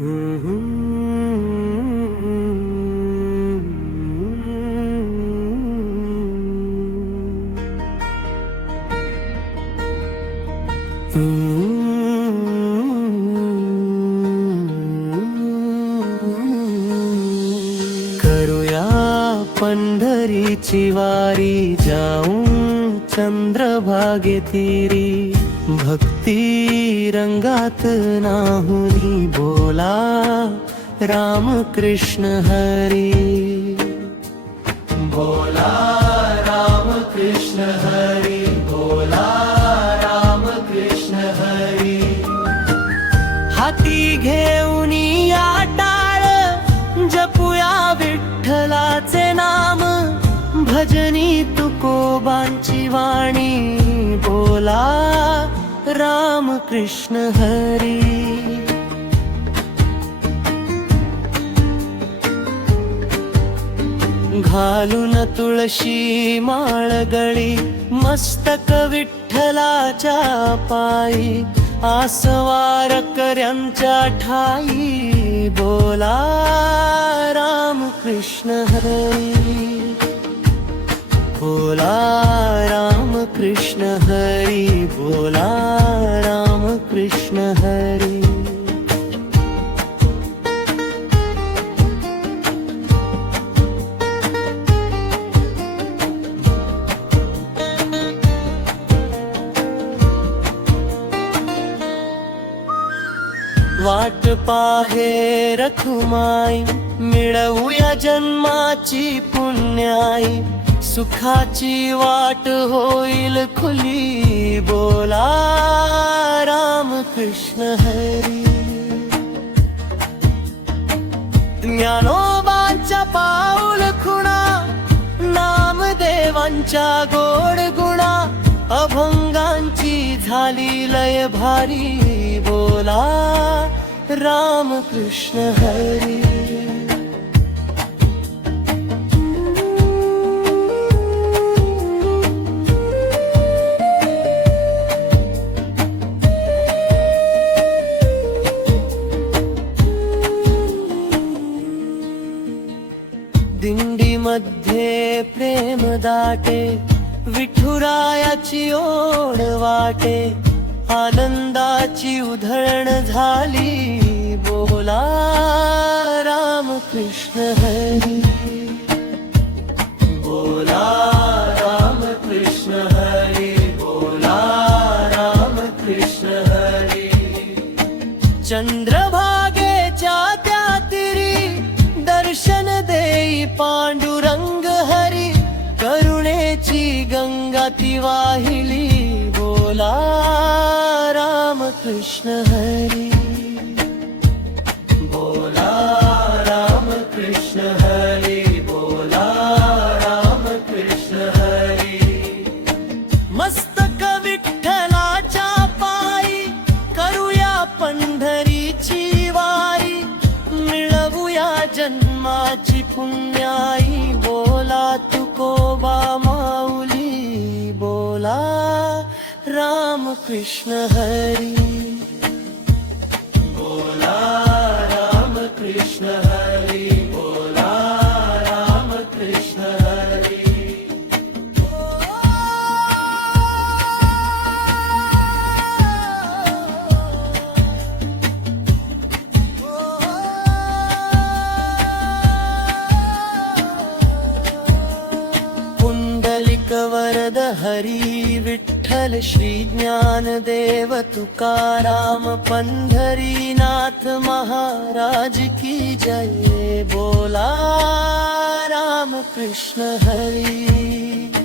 करूया पंढरीची वारी, जाऊन चंद्रभागे तीरी, भक्ती रंगात नाहुनी बोला राम कृष्ण हरी, बोला राम कृष्ण हरी, बोला राम कृष्ण हरी. हाती घेऊन या टाळ, जपूया विठ्ठलाचे नाम, भजनी तुकोबांची वाणी, बोला राम कृष्ण हरी. घालून तुळशी माळ गळी, मस्तक विठ्ठलाच्या पायी, आसवार कर्यांच्या ठाई, बोला राम कृष्ण हरी, बोला राम कृष्ण हरी, बोला राम कृष्ण हरी. वाट पाहे रखुमाई, मिळवूया जन्माची पुण्याई, सुखाची वाट होईल खुली, बोला राम कृष्ण हरी. ज्ञानोबांच्या पाऊल खुणा, नामदेवांच्या गोड गुणा, अभंगांची झाली लय भारी, बोला राम कृष्ण हरी. दिंडीमध्ये प्रेम दाटे, विठुरायाची ओढ वाटे, आनंदाची उधळण झाली, बोला राम कृष्ण हरी, बोला राम कृष्ण हरी, बोला राम कृष्ण हरी. चंद्रभागेच्या त्या तीरी, दर्शन देई पांडुरंग हरी, करुणेची गंगा ती वाहिली, बोला राम कृष्ण हरी, बोला राम कृष्ण हरी, बोला राम कृष्ण हरी. मस्तक विठ्ठलाच्या पायी, करूया पंढरीची वारी, मिळवूया जन्माची पुण्याई, बोला तुकोबा माऊली, बोला राम कृष्ण हरी, बोला राम कृष्ण हरी, बोला राम कृष्ण हरी. पुंडलिक वरद हरी, विठ्ठल श्री ज्ञानदेव तुकाराम, पंढरीनाथ महाराज की जय, बोला राम कृष्ण हरी.